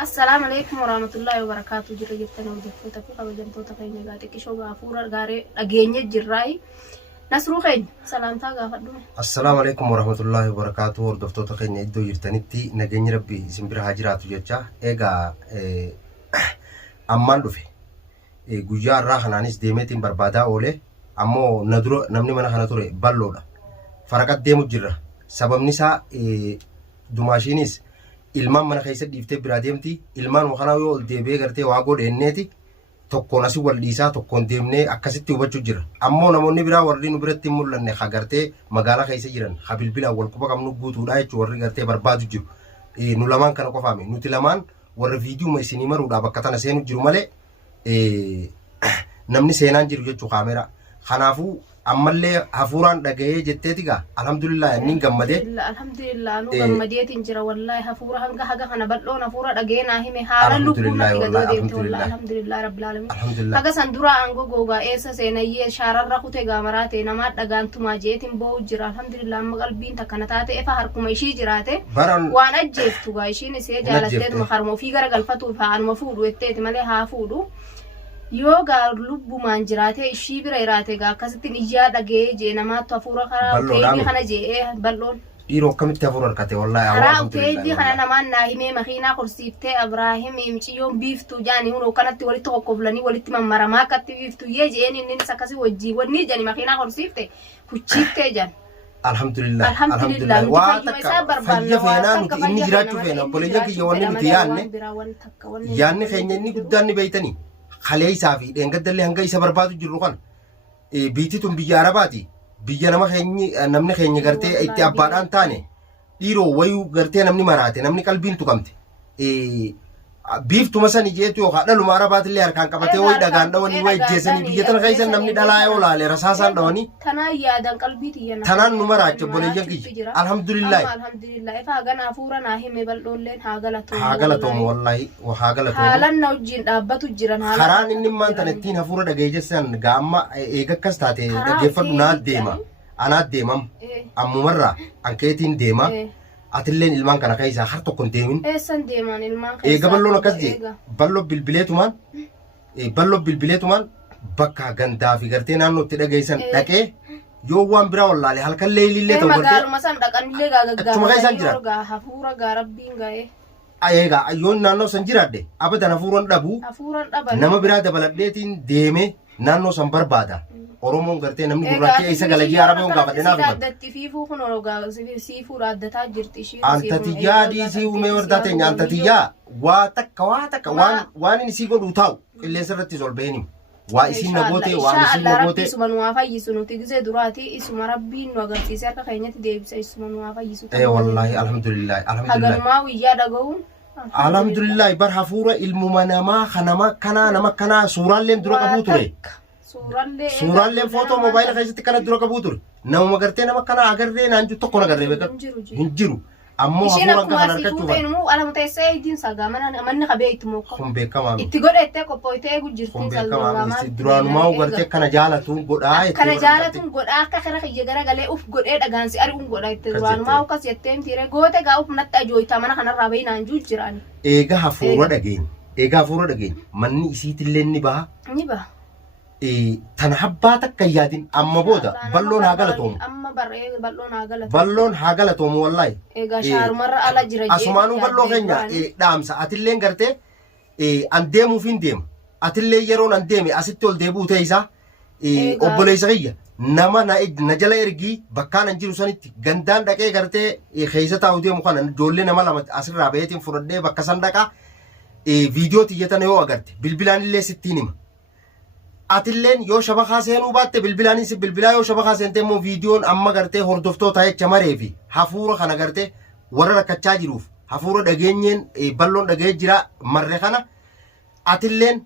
السلام عليكم ورحمة الله وبركاته. جرى جبتنا ودفوتا في قبل توتا كيني قاتك شو غافورة غاري أجيني جراي نسرو خين سلام تاجا فدوم. السلام عليكم ورحمة الله وبركاته. وردفتو تقيني إدو يرتنيتي نجني ربي سمبر هاجرات وجتة إيجا أمان دفع جوجار راح نانيس ديمتين بربادا أولي أمو ندرو نمني منا خناتوري بالودا فرقات ديمو جرا سبب نسا دوماشينيس ilmaan mana keessatti dhiiftee biraa deemti ilmaan waxana yoo deebee gartee waa godheenneeti tokkoon asii wal dhiisaa tokkoon deemnee akkasitti hubachuu jira ammoo namoonni biraa warri nu biratti mul'anne ha gartee magaalaa keessa jiran ha bilbilaan wal quba qabnu guutuudha jechuun warri gartee barbaadu jiru nu lamaan kana qofaame nuti lamaan warri viidiyoo isinii maruudhaa bakka tana seenu jiru malee namni seenaan jiru jechuu kaameraa kanaafuu ammallee hafuuraan dhagayee jetteetiga alhamdulillah inni gammadee alhamdulillah nu gammadeetiin jira wallahi hafuura hanga haga kana bal'oon hafuura dhagee naa hime haala lubbuun natti gadoo deemte wallahi alhamdulillah rabbil alamin haga san dura aangoo googaa eessa seenayyee shaararra kutee gaamaraate namaa dhagaantumaa jeetiin boo'u jira alhamdulillah amma qalbiin takkana taate efa harkuma ishii jiraate waan ajjeeftu gaa ishiin isee jaalatteetuma harma ofii gara galfatuuf haanuma fuudhu jetteeti malee haa fuudhu yoo gaa lubbumaan jiraate ishii bira jiraate gaa akkasittiin ijaa dhagee jee namaatti hafuura karaa uteebii kana jee bal'oon dhiiroo akkamitti hafuura harkate wallahi karaa uteebii kana namaan naa himee makiinaa korsiiftee Abraahim imciyyoon biiftuu jaanii hunoo kanatti walitti qoqqoblanii walitti mammaramaa akkatti biiftuu yee jeen innis akkasii wajjii wanni jani makiinaa korsiifte kuchiiftee jan alhamdulillah waa takka fayya feenaa nuti inni jiraachuu feena obboleeyyan kiyya wanni nuti yaanne keenya inni guddaan ni beeytanii خليه سافي لأن قد اللي هنجي سبر بادو جروقان بيتي بيجي عرباتي بيجي أنا ما خيني نمني خيني قرتي إتي أبادان تاني إيرو ويو قرتي نمني مراتي نمني قلبين تكمتي بيف مثلا يجيتو هذا لو عربات اللي أركان كبتي ويدا غاندا وني ويد جيسني بيجي تنا خيسن نمني دلاء ولا على رساسان دواني تنا يادن قلبي تيجي تنا نمرات جبولي يجي الحمد لله فاغنا فورا ناهي مبل دولين هاغلتهم والله وهاغلتهم حالا نوجين دابتو جيران حالا خران إني ما أنت نتين هفورا دقيجسن غاما إيجا كستاتي دقيفر ناد ديما أنا ديمام أمو مرة أنكيتين ديما أتلين إلمان كنا كايزا خرطو كنتيمين إيسان ديمان إلمان كايزا قبل لونا كذي بلو بالبليتومان بلو بالبليتومان بكا غندا في غرتين أنو تدا جايسان لكن يووان برا والله لي هالك الليل اللي تو غرتي ما سان دكان لي غا تما كايسان جرا غا حفورا غا ربين غا أيها أيون نانو سنجراد دي أبدا نفوران دابو نما برا دبلتين ديمه نانو سنبر بادا Oromoon gartee namni gurraacha isa galajii arabeeyoon gaafadheenaa fi addatti fiifuu kun orogaa siifuu addataa jirti ishii anta tiyyaa dhiisii uumee wardaa teenya anta tiyyaa waa takka waan inni sii godhuu taa'u qilleensa irratti ol baheen waa isiin na goote waan isiin na goote isuma nuwaa fayyisu nuti gisee duraati isuma rabbiin nu agarsiise harka keenyatti deebisa isuma nuwaa fayyisu wallahi alhamdulillah haganumaa guyyaa dhaga'uun alhamdulillah bar hafuura ilmuma namaa kanaa nama kanaa suuraalleen dura qabuu ture suuraaleen footoo moobaayila keessatti kana dura qabuu ture nama gartee nama kana agarree naan jiru tokko nagarree beekan hin jiru ammoo hafuuraan kan harkachuuf alamu teessee idiin sagaa manni qabee itti mookka kun beekamaa itti godhettee qophooytee gujjirtii kun beekamaa duraanumaa gartee kana jaalatuun godhaa kana jaalatuun godhaa akka kara kiyya gara galee uf godhee dhagaansi ari'uun godhaa itti duraanumaa akkas jettee mitiiree goote gaa uf natti ajooytaa mana kanarraa bahii naan jiru jiraan eega hafuura dhageenya manni isiitillee ni baha tan habbaa takka yaadin amma booda balloon haa galatoomu amma barree balloon haa galatoomu wallahi egaa shaarumarra ala jira asumaanuu balloo keenya dhaamsa atilleen gartee an deemuuf hin deema atillee yeroon an deeme asitti ol deebuu ta'e isaa obboleessa kiyya nama na jala ergii bakkaan an jiru sanitti gandaan dhaqee gartee keessa taa'u deemu kana ijoollee nama lama asirraa baheetiin fudhadhee bakka san dhaqaa viidiyoo tiyyatan yoo agarte bilbilaan illee sittiin hima atilleen yoo shabakaa seenuu baatte bilbilaanis bilbilaa yoo shabakaa seentee immoo viidiyoon amma gartee hordoftoota jecha maree fi hafuura kana gartee warra rakkachaa jiruuf hafuura dhageenyeen balloon dhagee jira marre kana atilleen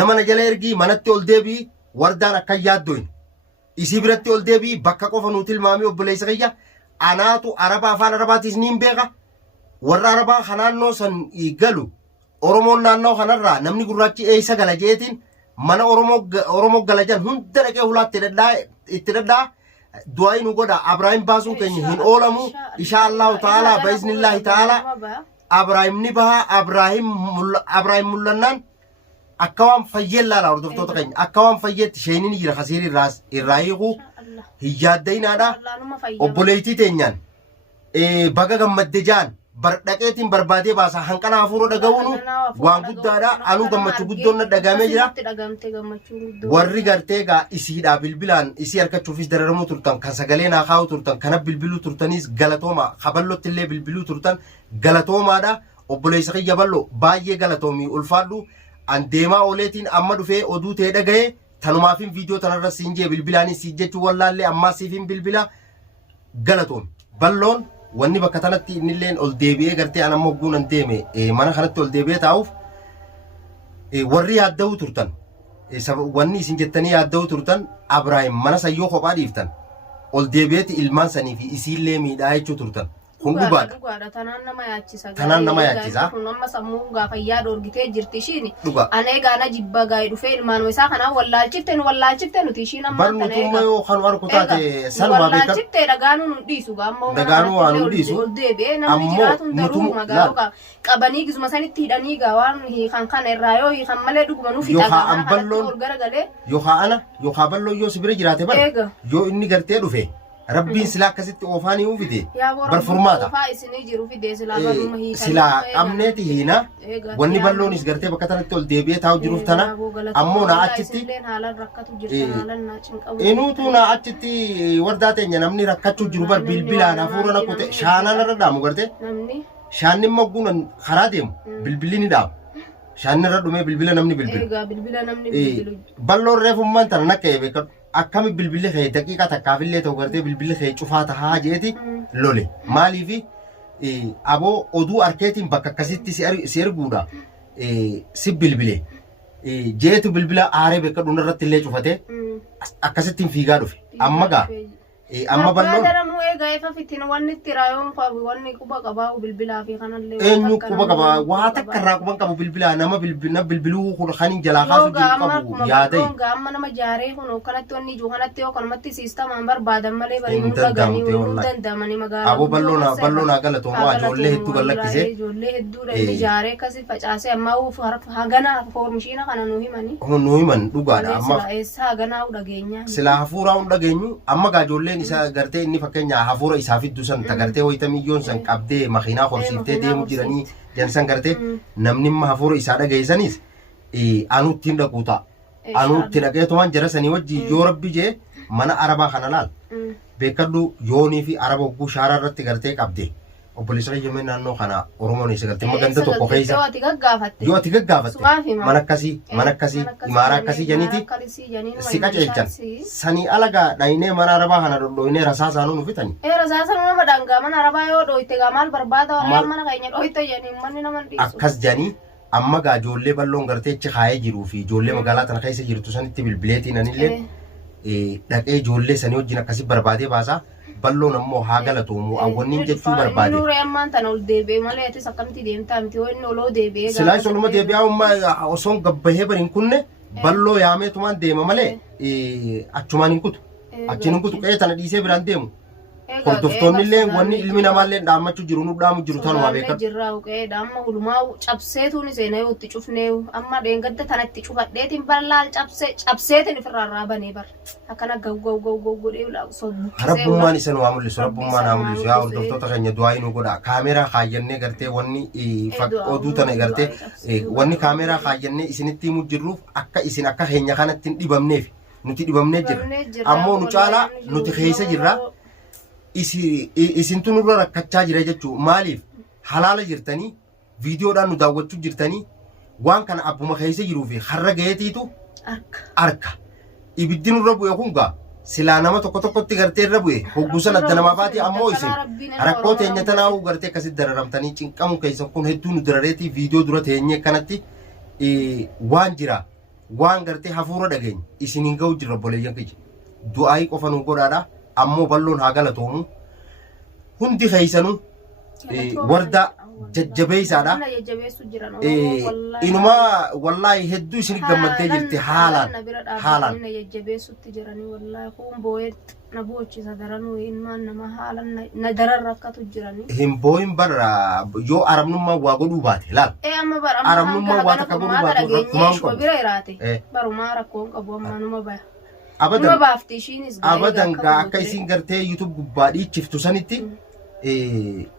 nama na jala ergii manatti ol deebii wardaan akka yaaddoin isii biratti ol deebii bakka qofa nuti ilmaamii obboleessa kiyya anaatu araba afaan arabaatiis niin beeka warra arabaa kanaannoo san galu oromoon naannoo kanarraa namni gurraachi eessa gala jeetiin mana Oromoo galajan hunda dhaqee hulaatti itti dadhaa du'aayi nu godha Abraahim baasuun keenya hin oolamu insha Allahu ta'ala bi'iznillaahi ta'ala Abraahim ni baha Abraahim mul'annaan akka waan fayyee laala hordoftoota keenya akka waan fayyeetti sheenii jira kasiir irraa hiiku hin yaaddayinaadha obboleettii teenyaan baga gammadde jaan bardhaqeetiin barbaadee baasa hanqana hafuura dhaga'uun waan guddaadha anuu gammachuu guddoon na dhagamee jira warri gartee gaa isiidhaa bilbilaan isii harkachuufis dararamuu turtan kan sagalee naa kaa'u turtan kana bilbiluu turtanis galatooma kaballotti illee bilbiluu turtan galatoomaadha obboleessa kiyya ballo baay'ee galatoomii ulfaadhu an deemaa ooleetiin amma dhufee oduu ta'e dhaga'ee tanumaafin viidiyoo tanarra siin jee bilbilaanis si jechuu wallaallee ammaa siifin bilbila galatoomi balloon wanni bakka tanatti innilleen ol deebi'ee gartee an amma hogguun an deeme mana kanatti ol deebi'ee taa'uuf warri yaadda'uu turtan wanni isin jettanii yaadda'uu turtan Abraahim mana sayyoo kophaa dhiiftan ol deebi'eeti ilmaan sanii fi isiillee miidhaa jechuu turtan kun dhugaadha tanaan nama yaachisa tanaan nama yaachisa kun amma sammuu gaafa yaa dorgitee jirti ishiin anee gaana jibba gaa'ee dhufee ilmaan isaa kanaan wallaalchifte nuti ishiin amma barnootummaa yoo kan warku taate sanuma beekan wallaalchifte dhagaanuu nu dhiisu gaammoo dhagaanuu waan nu dhiisu ol deebi'ee namni jiraatuun daruu magaalaa qabanii gizuma sanitti hidhanii gaa waan hiikan kana irraa yoo hiikan malee dhuguma nuuf yookaan balloon yookaan balloon yoo sibira jiraate bara yoo inni gartee dhufe Rabbiin silaa akkasitti oofaanii uufite barfurmaata silaa qabneeti hiina wanni balloonis gartee bakka tanatti ol deebi'ee taa'u jiruuf tana ammoo naa achitti inuutu naa achitti wardaa teenya namni rakkachuu jiru bar bilbilaan hafuura na kute shaanaan irra dhaamu gartee shaanni mogguun karaa deemu bilbilli ni dhaamu shaanni irra dhumee bilbila namni bilbilu balloon reefummaan tana nakka eebeekadhu akkami bilbilli kee daqiiqaa takkaafillee ta'u gartee bilbilli kee cufaa tahaa jeeti lole maaliifi aboo oduu arkeetiin bakka akkasitti si erguudha si bilbile jeetu bilbila aaree beeka dhuna irratti illee cufate akkasittiin fiigaa dhufe amma gaa amma balloon daramuu eegaa efa fitin wanni itti raayoon qabu wanni quba qabaa bilbilaa fi kanallee eenyu quba qabaa waa takka irraa quban qabu bilbilaa nama bilbiluu kun kaniin jalaa kaasu jiru qabu yaadai amma nama jaaree kun kanatti wanni ijuu kanatti yoo kanumatti siistamaan barbaadan malee bari nu dhaganii nu dandamanii magaalaa aboo balloonaa galatoomaa ijoollee hedduu gallakkisee ijoollee hedduudha inni jaaree akkasi facaasee amma hagana foormishiina kana nu himanii nu himan dhugaadha amma eessa haganaa dhageenya silaa hafuuraa dhageenyu amma gaa ijoolleen isa gartee inni fakkeenya hafuura isaa fiddu san tagartee wayita milyoon san qabdee makiinaa qorsiiftee deemu jiranii jansan gartee namni amma hafuura isaa dhageessanis anuutti hin dhaquu ta'a anuutti dhaqeetumaan jara sanii wajji yoo rabbi jee mana arabaa kana laal beekadhu yoonii fi araba hogguu shaaraa irratti gartee qabde obboleessa fayyamee naannoo kana Oromoon isa galtee maganda tokko keessa yoo ati gaggaafatte mana akkasii imaara akkasii janiiti si qaceelchan sanii alagaa dhaynee mana arabaa kana dhodhooynee rasaasaanuu nu fitani rasaasaanuu nama dhangaa mana arabaa yoo dhooyte gaa maal barbaada warreen mana keenya dhooyte janii manni nama dhiisu akkas janii amma gaa ijoollee balloon gartee achi kaayee jiruu fi ijoollee magaalaa tana keessa jirtu sanitti bilbileetiin anillee dhaqee ijoollee sanii wajjin akkasii barbaadee baasaa balloon ammoo haa galatoomu awwannin jechuu barbaade. Nuree ammaan tana ol deebi'ee malee atis akkamitti deemtaa miti yoo inni oloo deebi'ee. Silaa isoluma deebi'aa ummaa osoon gabbahee bariin kunne balloo yaameetumaan deema malee achumaan hin kutu. Achiin hin kutu qe'ee tana dhiisee biraan deemu. Hordoftoonni illee wanni ilmi namaallee dhaammachuu jiru nu dhaamu jiru tanuma beekan. Jirraa uqeedha amma gulumaa cabseetuun seenaa yoo itti cufnee amma dheengadda tanatti cufadheetiin bal'aan cabseetiin ofirraa raabanii bar akkana gaw godhee sobbu. Rabbummaan isa nu haa mul'isu rabbummaan haa mul'isu yaa hordoftoota keenya du'aa nu godha kaameeraa kaayyannee gartee wanni oduu tana gartee wanni kaameeraa kaayyannee isinitti himuu jirruuf akka isin akka keenya kanatti hin dhibamneef nuti dhibamnee jirra ammoo nu caalaa nuti keessa jirra. Isintu nurra rakkachaa jira jechuun maaliif halaala jirtanii viidiyoodhaan nu daawwachuu jirtanii waan kana abbuma keessa jiruu fi har'a gaheetiitu arka ibiddi nurra bu'e kun gaa silaa nama tokkotti gartee irra bu'e hogguusan adda namaa baate ammoo isin rakkoo teenya tanaa'uu gartee akkasitti dararamtanii cinqamu keessan kun hedduu nu darareetii viidiyoo dura teenyee kanatti waan jira waan gartee hafuura dhageenya isiniin ga'u jirra boleeyyan kiyya du'aayii qofa nu godhaadha. Ammoo balloon haa galatoomu hundi keessanuu warda jajjabeessaadha. Inuma wallaahi hedduu isin gammaddee jirti haalaan. na boochisa daranuu ilmaan nama haala na daran rakkatu jirani. Hin booyin bara yoo arabnummaa waa godhuu baate laal. Amma bara arabnummaa waa takka godhuu baate rakkumaan qabu. Bira iraate barumaa rakkoon qabu amma numa baya. Abadan numa baafti ishiinis abadan gaa akka isiin gartee YouTube gubbaa dhiichiftu sanitti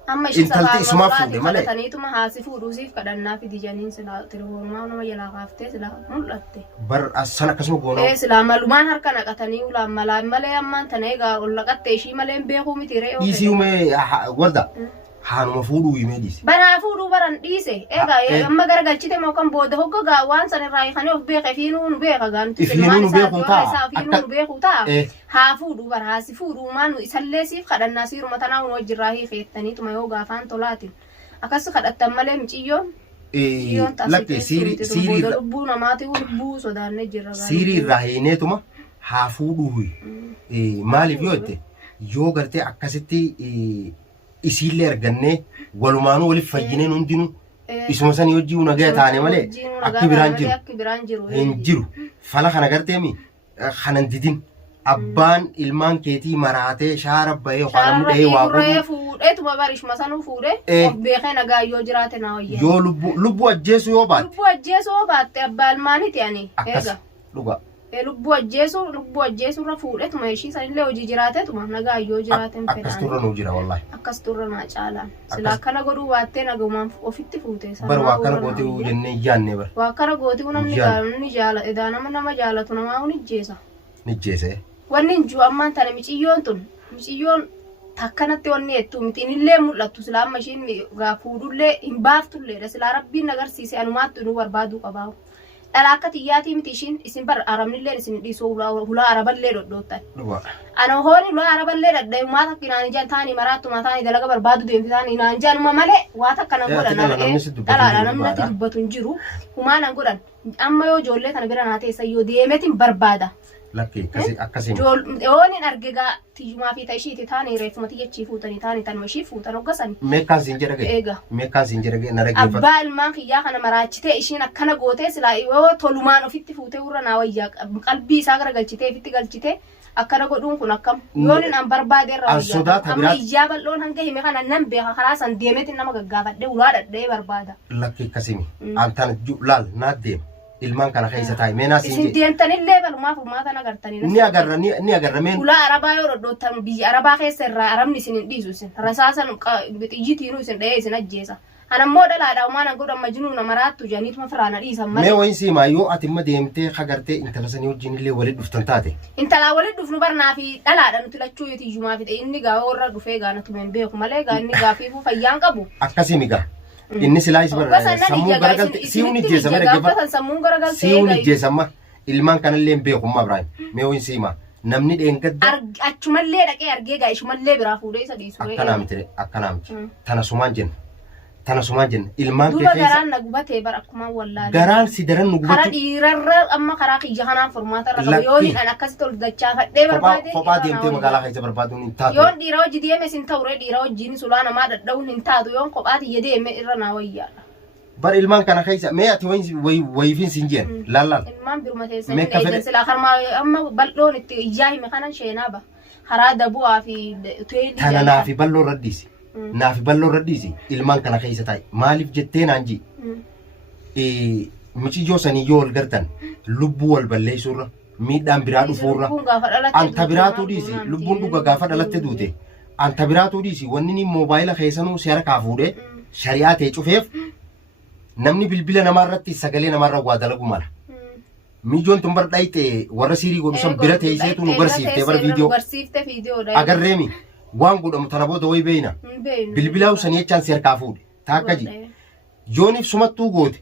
amma ishii intalti isumaa fuudhe malee. Taniituma haasi fuudhuusiif kadhannaa fidi janiin silaa tiroomaa nama jalaa kaaftee silaa mul'atte. Bar san akkasuma goonoo. Silaa malumaan harka naqatanii ulaan malaan malee ammaan tana egaa ol naqatte ishii malee beekuu miti re'ee. Dhiisii humee warda haanuma fuudhuu himee dhiise. Baraa fuudhuu baran dhiise egaa amma garagalchite moo kan booda hoggaa waan san irraa hiikanii of beeka ifiinuu nu beeka gaantu. Ifiinuu nu beekuu ta'a. Ifiinuu nu beekuu ta'a. Haa fuudhuu bara haasi fuudhuu maan isallee siif kadhannaa siiruma tanaa nu wajjirraa hiikeettaniituma yoo gaafaan tolaatiin akkas kadhattan malee miciyyoon. Lakkee siirii lubbuu namaatii lubbuu sodaannee jirra. Siirii irraa hiineetuma haa fuudhuu maaliif yoo jette yoo gartee akkasitti isiillee argannee walumaanuu waliif fayyineen hundinuu isuma sanii hojii nagaya taane malee akki biraan jiru hin jiru. Fala kana garteemi kanan didin abbaan ilmaan keetii maraatee shaara bahee yookaan mudhee waa godhu. Fuudheetuma barishuma sanuu fuudhee of beekee nagaa yoo jiraate na wayyaa. Yoo lubbuu ajjeesuu yoo baatte. Lubbuu ajjeesuu yoo baatte abbaa ilmaaniiti ani. Akkas dhuga. Lubbuu ajjeesuu irra fuudheetuma ishii sanillee hojii jiraateetuma nagaa yoo jiraateen fedhaan. Akkas turra nuu jira wallahi. Akkas turra naa caalaan. Sila akkana godhuu baattee nagamaan ofitti fuutee. Bar waa akkana gootii jennee ijjaannee bar. Waa akkana gootii namni jaala edaa nama jaalatu namaa hun ijjeesa. Nijjeese. Wanni injuu ammaan tana miciyyoon tun miciyyoon takkanatti wanni jettu miti inillee mul'attu silaa amma ishiin fuudhullee hin baaftulleedha silaa rabbiin agarsiise anumaatti nu barbaaduu qabaa. Dhala akka tiyyaatii miti ishiin isin bar arabnillee isin dhiisuu hulaa araballee dhodhoottan. Ana hooni hulaa araballee dhadhayu maa takka inaan ijaan taanii maraattuma taanii dalaga barbaadu deemti taanii inaan ijaanuma malee waa takka nan godhan dhalaadha namni natti dubbatu hin jiru humaa nan godhan amma yoo ijoollee kana bira naa teessa yoo deemetiin barbaada. Lakkee akkasiin. Yoon arge gaa tiyyumaa fi ta'ishiiti taanii reeffuma tiyyachii fuutanii taanii tanuma ishii fuutan hoggasanii. Meeqaan siin jedhage? Eega. Meeqaan siin jedhage na dhaggeeffatu. Abbaa ilmaan kiyyaa kana maraachitee ishiin akkana gootee silaa yoo tolumaan ofitti fuutee urra naa wayyaa qalbii isaa garagalchitee ofitti galchitee akkana godhuun kun akkam. Yoon an barbaadee irraa wayyaa. Amma iyyaa bal'oon hanga hime kana nan beeka karaa san deemeetiin nama gaggaafadhee ulaa dhadhee barbaada. Lakkee akkasimi. Antaan laal naa deema. Ilmaan kana keessa taa'e meenaas hin isin deemtanillee balumaaf uummata agartanii ni agarra meen ulaa arabaa yoo dhodhootan biyya arabaa keessa irraa arabni isin hin dhiisu isin rasaasan xiyyiitiinuu isin dhahee isin ajjeesa anammoo dhalaadhaa uumaan godhan majnuu nama raattu janiituma firaana dhiisan malee. Mee wayin siimaa yoo ati imma deemtee hagartee intala sanii wajjin illee walitti dhuftan taate. Intalaa walitti dhufnu barnaa fi dhalaadha nuti lachuu yoo tiyyumaa fi inni gaa warra dhufee gaa natu hin beeku malee gaa inni gaa fiifuu fayyaan qabu. Akkasii gaa. Inni silaa is bara sammuu garagalte si'uun ijjeessa mere geeffa si'uun ijjeessamma ilmaan kanallee hin beekummaa biraan mee wayin siimaa namni dheengadda. Achumallee dhaqee argee gaa ishumallee biraa fuudhee isa dhiisu. Akkanaa miti tana sumaan jenna. Tana sumaan jenna ilmaan duuba garaan na gubatee bara akkumaan wallaalee. Garaan si daran nu gubate. Karaa dhiirarra amma karaa kiyya kanaan furmaata irra qabu yoon hin akkasitti ol dachaafadhee barbaade. Kophaa deemtee magaalaa keessa barbaaduun hin taatu. Yoon dhiira hojii deeme sin ta'uree dhiira hojiin sulaa namaa dadha'uun hin taatu yoon kophaa tiyya deeme irra naa wayyaadha. Bar ilmaan kana keessa mee ati wayifiin sin jeen lallaal. Ilmaan biruma teessee hin eegan silaa karmaa amma bal'oon itti iyyaa hime kanan sheenaa ba. Karaa dabu'aa fi tuweelii. Tana naa fi bal'oo raddiisi. Naafi bal'oo raddiisi ilmaan kana keessa taa'e maaliif jettee naan ji michiyyoo sanii yoo wal gartan lubbuu wal balleessuurra miidhaan biraa dhufuurra anta biraatu dhiisi lubbuun dhuga gaafa dhalatte duute anta biraatu dhiisi wanni ni moobaayila keessanuu si harkaa fuudhee shari'aa ta'e cufeef namni bilbila namaarratti sagalee namaarra waa dalagu mala. Mijoon tun bar dhayite warra siirii godhu san bira teesseetu nu barsiiftee bar viidiyoo agarreemi. Waan godhamu tana booda way beeyna bilbilaa usanii jechaan si harkaa fuudhe taakka ji yooniif sumattuu goote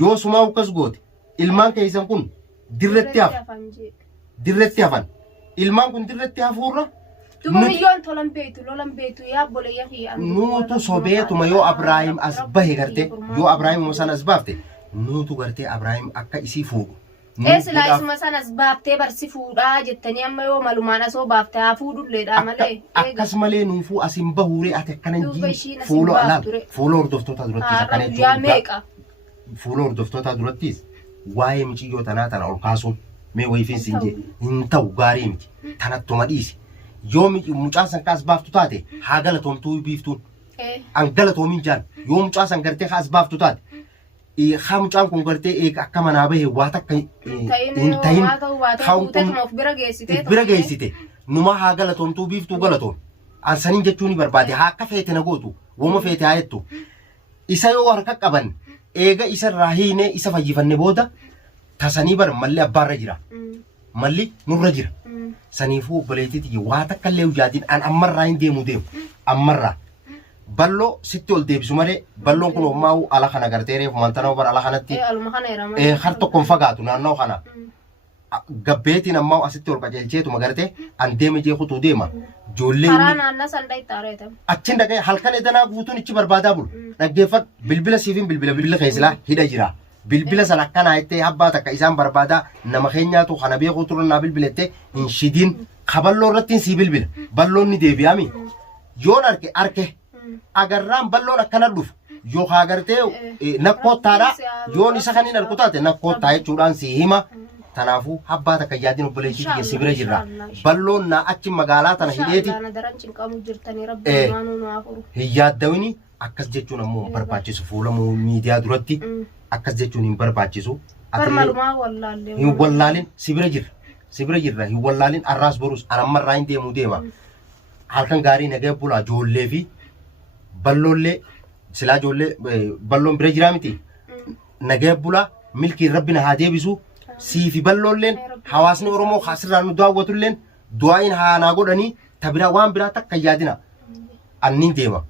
yoo sumaa ukkas goote ilmaan keessan kun dirretti hafan ilmaan kun dirretti hafuurra nuutu sobeetuma yoo Abrahaam as bahe garte yoo Abrahaam san as baafte nuutu gartee Abrahaam akka isii fuudhu. Silaa isuma sanas baaftee barsi fuudhaa jettanii amma yoo malumaan asoo baaftee haa fuudhulleedha malee. Akkas malee nuufuu asin bahuuree ati akkanan jii fuula hordoftoota durattis akkana jechuudha. Fuula hordoftoota durattis waa'ee michiyyoo tanaa tana ol kaasuun mee wayifin sinje hin ta'u gaarii miti tanattuma dhiisi yoo mucaa san kaas baaftu taate haa galatoomtuu biiftuun an galatoomin jaan yoo mucaa san gartee kaas baaftu taate haa mucaan kun gartee akka manaa bahe waa takka hin tahin bira geessite numa haa galatoomtuu biiftuu galatoom an sanin jechuun ni barbaade haa akka feete na gootu wooma feete haa jettu isa yoo harka qaban eega isa irraa hiine isa fayyifanne booda tasanii bar malli abbaarra jira malli nurra jira saniifuu obboleettii waa takka illee hojaatiin an ammarraa hin deemu ammarraa balloo sitti ol deebisu malee balloon kun hommaa'u ala kana gartee reefu mantanaa bar ala kanatti har tokkoon fagaatu naannoo kana gabbeetiin ammaa asitti ol qajeelcheetuma gartee an deeme jeekutu deema ijoollee achiin dhaqee halkan edanaa guutuun ichi barbaadaa bulu dhaggeeffadhu bilbila siifin bilbila keessilaa hidha jira bilbila san akkanaa jettee habbaa takka isaan barbaadaa nama keenyaatu kana beekuu turannaa bilbilettee hin shidiin kaballoo irratti sii bilbila balloon ni deebi'ami yoon arke agarraan balloon akkana dhufu yoo agartee nakkoottaadha yoon isa kaniin argu taate nakkoottaa jechuudhaan si hima tanaafuu habbaa takka yaadin obboleettii kiyya si bira jirra balloon naa achi magaalaa tana hidheeti hin yaaddawini akkas jechuun ammoo barbaachisu fuula miidiyaa duratti akkas jechuun hin barbaachisu hin wallaalin si bira jirra hin wallaalin arraas borus anammarraa hin deema halkan gaarii nagaya bulaa ijoollee fi balloollee silaa ijoollee balloon bira jiraa miti nagaya bulaa milkiin rabbi na haa deebisu siifi balloolleen hawaasni oromoo asirraa nu daawwatulleen du'aayin haa naa godhanii ta biraa waan biraa takka yaadina annin deema